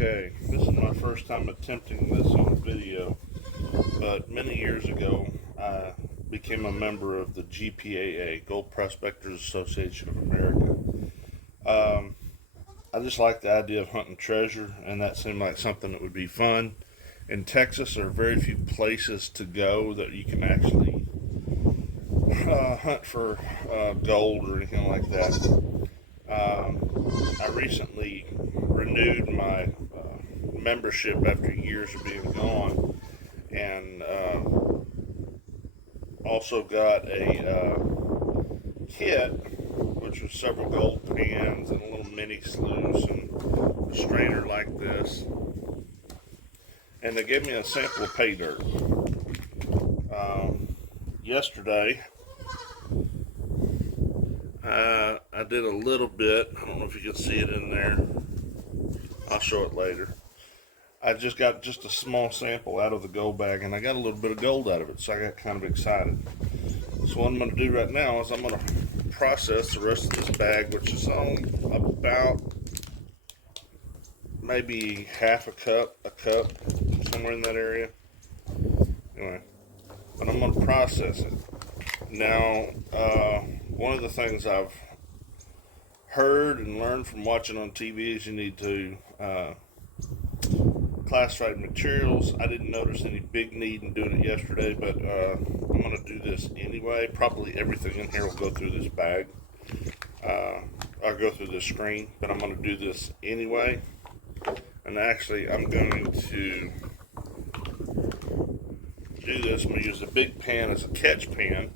Okay, this is my first time attempting this on video, but many years ago I became a member of the GPAA, Gold Prospectors Association of America. I just like the idea of hunting treasure, and that seemed like something that would be fun. In Texas, there are very few places to go that you can actually hunt for gold or anything like that. I recently renewed my membership after years of being gone, and also got a kit, which was several gold pans and a little mini sluice and a strainer like this. And they gave me a sample of pay dirt. Yesterday, I did a little bit. I don't know if you can see it in there. I'll show it later. I just got a small sample out of the gold bag, and I got a little bit of gold out of it, so I got kind of excited. So what I'm going to do right now is I'm going to process the rest of this bag, which is on about maybe half a cup, somewhere in that area. Anyway, but I'm going to process it. Now, one of the things I've heard and learned from watching on TV is you need to classify materials. I didn't notice any big need in doing it yesterday, but I'm going to do this anyway. Probably everything in here will go through this bag. I'll go through this screen, but I'm going to do this anyway. And actually, I'm going to do this. I'm going to use a big pan as a catch pan,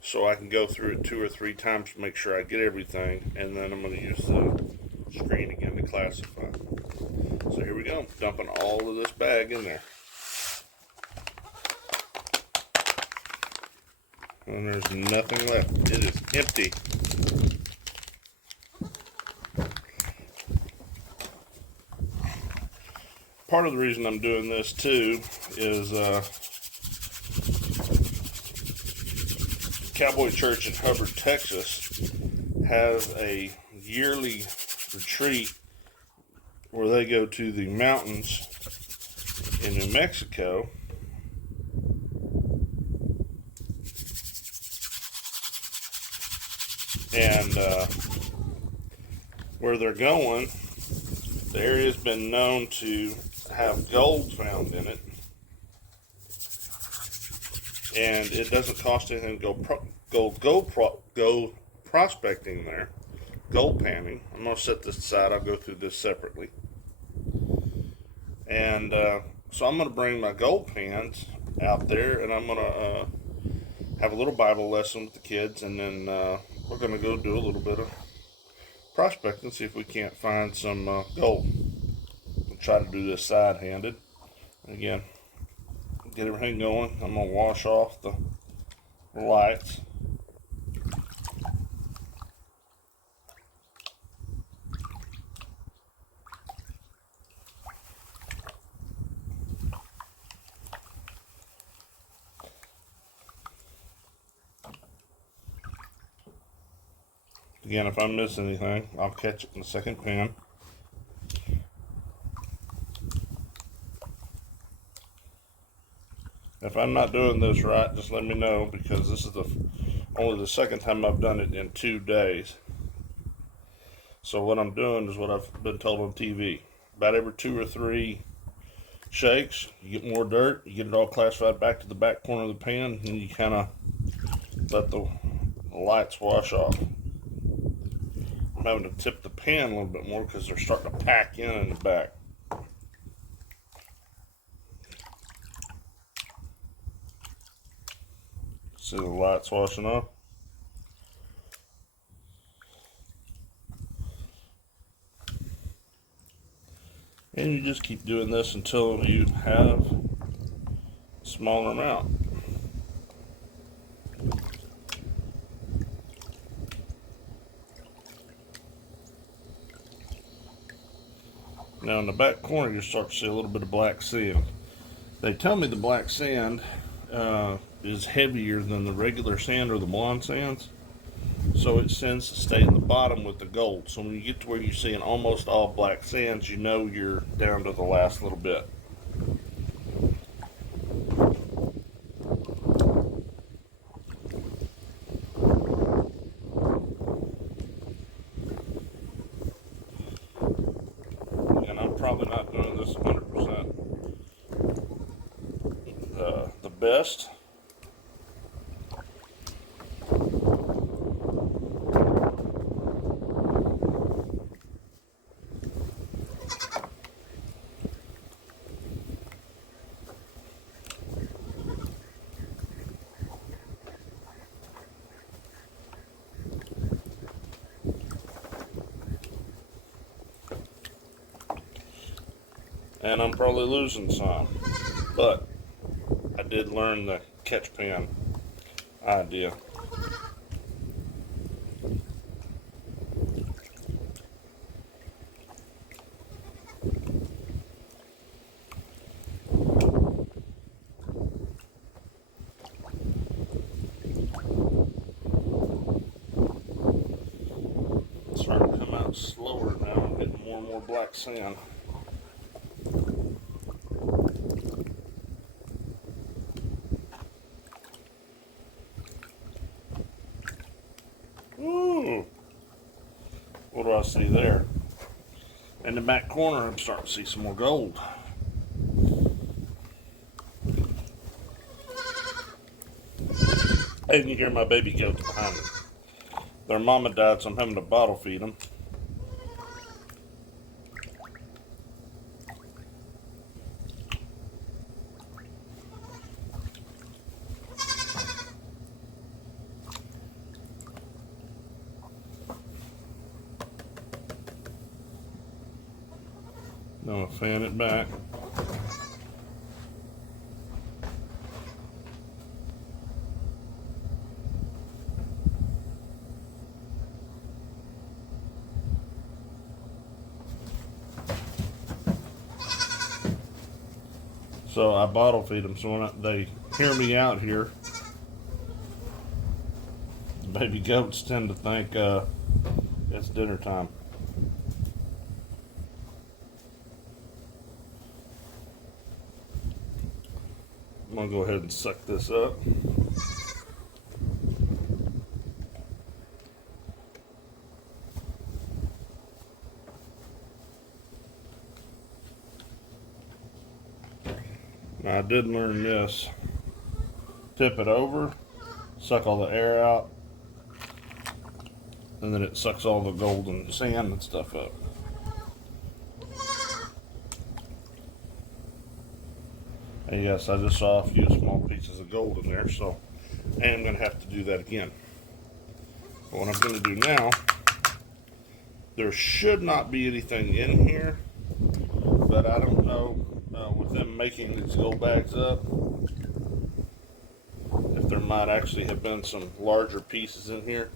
so I can go through it 2 or 3 times to make sure I get everything, and then I'm going to use the screen again to classify. So here we go, dumping all of this bag in there. And there's nothing left. It is empty. Part of the reason I'm doing this too is Cowboy Church in Hubbard, Texas has a yearly retreat where they go to the mountains in New Mexico, and where they're going, the area's been known to have gold found in it, and it doesn't cost anything to go prospecting there, gold panning. I'm going to set this aside. I'll go through this separately. And so I'm going to bring my gold pans out there, and I'm going to have a little Bible lesson with the kids, and then we're going to go do a little bit of prospecting, see if we can't find some gold. We'll try to do this side-handed. Again, get everything going. I'm going to wash off the lights. Again, if I miss anything, I'll catch it in the second pan. If I'm not doing this right, just let me know, because this is only the second time I've done it in 2 days. So what I'm doing is what I've been told on TV. About every 2 or 3 shakes, you get more dirt, you get it all classified back to the back corner of the pan, and you kind of let the lights wash off. I'm having to tip the pan a little bit more because they're starting to pack in the back. See the lights washing off? And you just keep doing this until you have a smaller amount. Now in the back corner, you start to see a little bit of black sand. They tell me the black sand is heavier than the regular sand or the blonde sands. So it tends to stay in the bottom with the gold. So when you get to where you see an almost all black sands, you know you're down to the last little bit. And I'm probably not doing this 100% the best. And I'm probably losing some, but I did learn the catch pan idea. It's starting to come out slower now. I'm getting more and more black sand. Ooh, what do I see there? In the back corner, I'm starting to see some more gold. And you hear my baby goats behind me. Their mama died, so I'm having to bottle feed them. Now I'll fan it back. So I bottle feed them, so when they hear me out here, the baby goats tend to think it's dinner time. I'm gonna go ahead and suck this up. Now I did learn this. Tip it over, suck all the air out, and then it sucks all the gold and sand and stuff up. And yes, I just saw a few small pieces of gold in there, so I am going to have to do that again. But what I'm going to do now, there should not be anything in here, but I don't know with them making these gold bags up, if there might actually have been some larger pieces in here.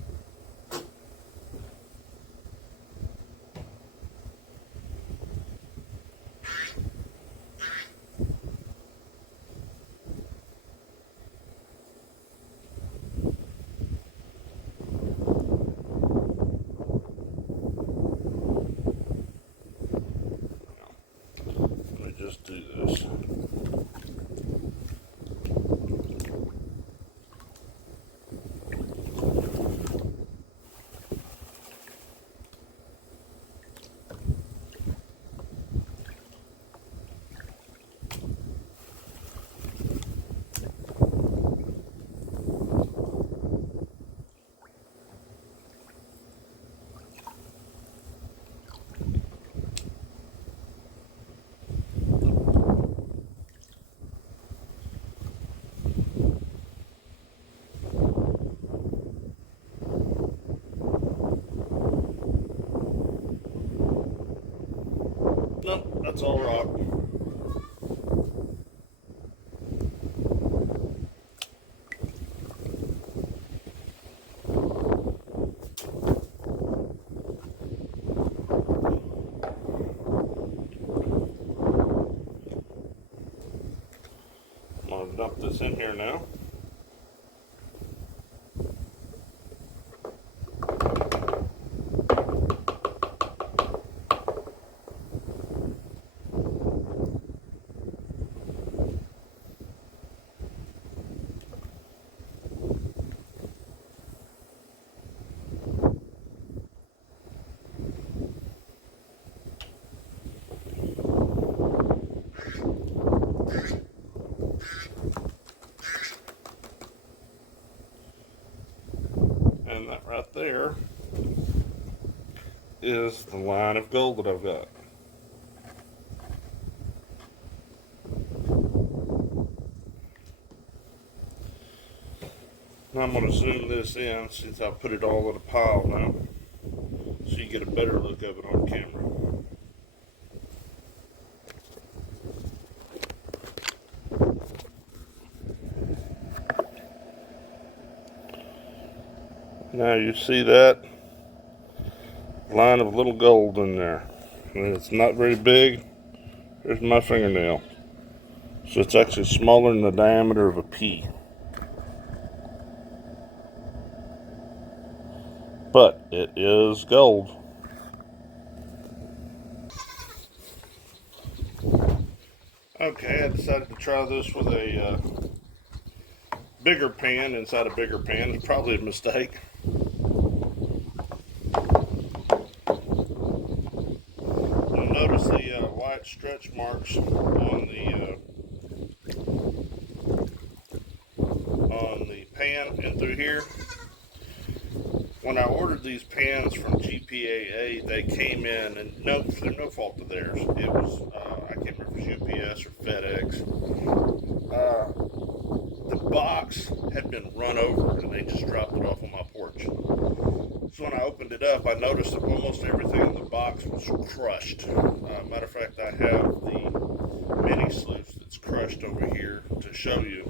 Let me just do this. Nope, that's all rock. I'm gonna dump this in here now. And that right there is the line of gold that I've got. Now I'm going to zoom this in since I put it all in a pile now, so you get a better look of it on camera. Now you see that line of little gold in there, and it's not very big. Here's my fingernail, so it's actually smaller than the diameter of a pea. But it is gold. Okay, I decided to try this with a bigger pan inside a bigger pan. It's probably a mistake. You'll notice the white stretch marks on the pan and through here. When I ordered these pans from GPAA, they came in, and through no fault of theirs. It was, I can't remember if it was UPS or FedEx. The box had been run over, and they just dropped it off on my porch. So when I opened it up, I noticed that almost everything in the box was crushed. Matter of fact, I have the mini sluice that's crushed over here to show you,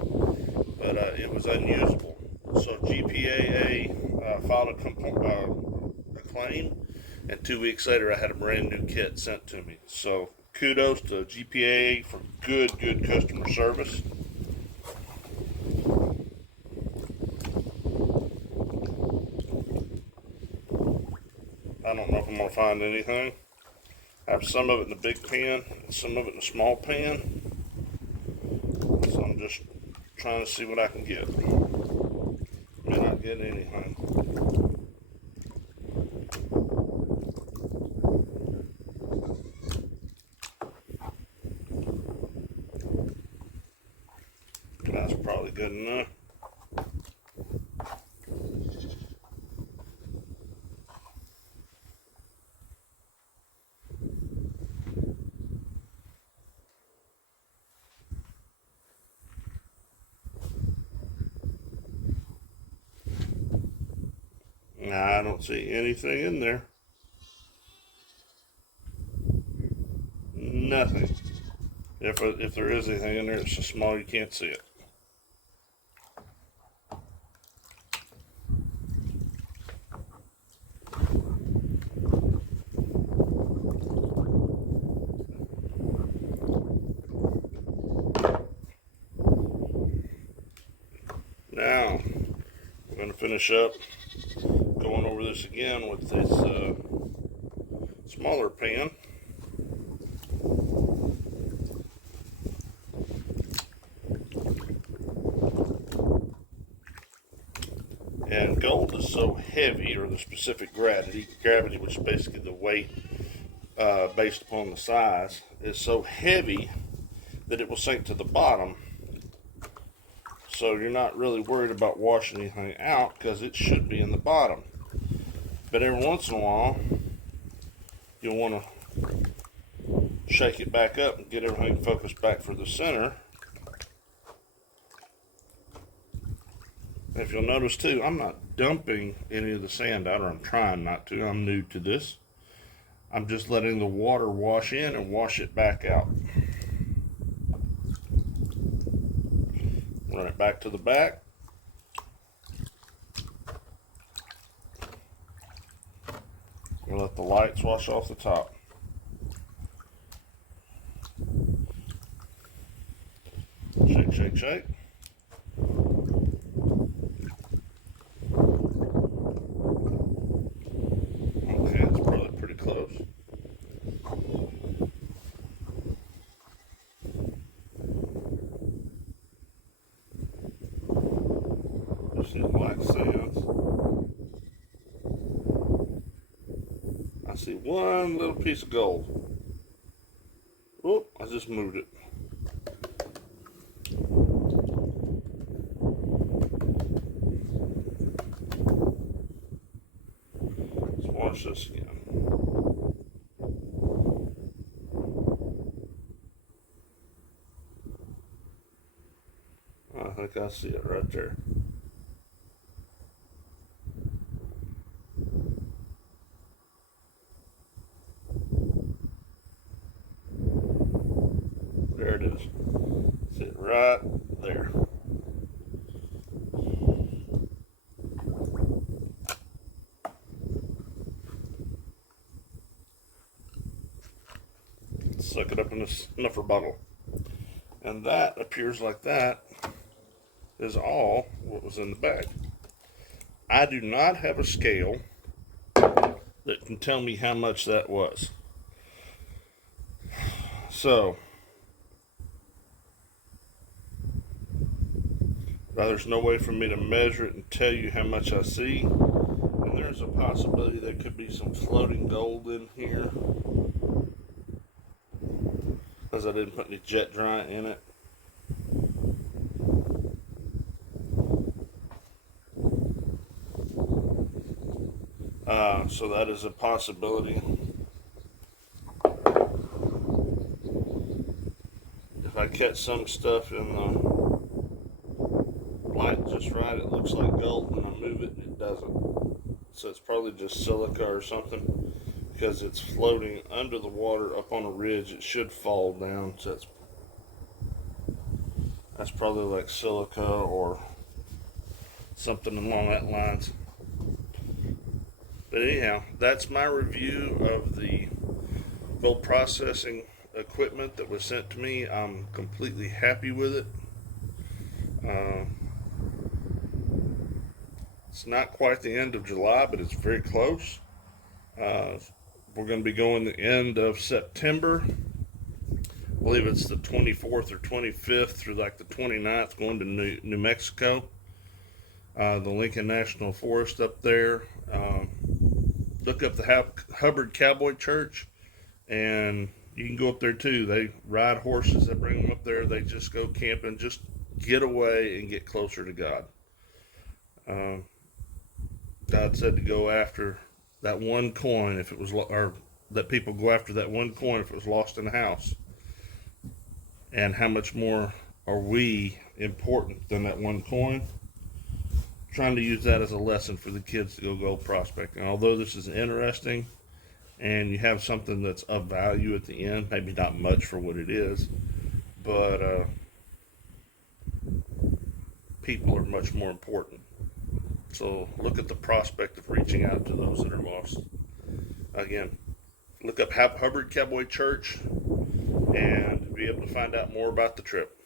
but it was unusable. So GPAA filed a claim, and 2 weeks later I had a brand new kit sent to me. So kudos to GPAA for good customer service. I don't know if I'm going to find anything. I have some of it in the big pan and some of it in the small pan. So I'm just trying to see what I can get. May not get anything. That's probably good enough. Nah, I don't see anything in there. Nothing. If there is anything in there, it's so small you can't see it. Now, we're going to finish up going over this again with this smaller pan. And gold is so heavy, or the specific gravity, which is basically the weight based upon the size, is so heavy that it will sink to the bottom. So you're not really worried about washing anything out because it should be in the bottom. But every once in a while, you'll want to shake it back up and get everything focused back for the center. If you'll notice too, I'm not dumping any of the sand out, or I'm trying not to. I'm new to this. I'm just letting the water wash in and wash it back out. Run it back to the back. And let the lights wash off the top. Shake, shake, shake. Okay, that's probably pretty close. Just see the black sands. I see one little piece of gold. Oh, I just moved it. watch this again. I think I see it right there. There it is. See it right there. Suck it up in a snuffer bottle. And that appears like that is all what was in the bag. I do not have a scale that can tell me how much that was. So, there's no way for me to measure it and tell you how much I see. And there's a possibility there could be some floating gold in here, because I didn't put any jet dry in it. So that is a possibility. If I catch some stuff in the light just right, it looks like gold, and I move it and it doesn't. So it's probably just silica or something, because it's floating under the water up on a ridge. It should fall down, so that's probably like silica or something along that lines. But anyhow, that's my review of the gold processing equipment that was sent to me. I'm completely happy with it. It's not quite the end of July, but it's very close. We're going to be going the end of September. I believe it's the 24th or 25th through like the 29th, going to New Mexico. The Lincoln National Forest up there. Look up the Hubbard Cowboy Church, and you can go up there too. They ride horses. They bring them up there. They just go camping, just get away and get closer to God. God said to go after that one coin if it was, or that people go after that one coin if it was lost in the house. And how much more are we important than that one coin? Trying to use that as a lesson for the kids to go gold prospecting. Although this is interesting and you have something that's of value at the end, maybe not much for what it is, but people are much more important. So look at the prospect of reaching out to those that are lost. Again, look up Hubbard Cowboy Church and be able to find out more about the trip.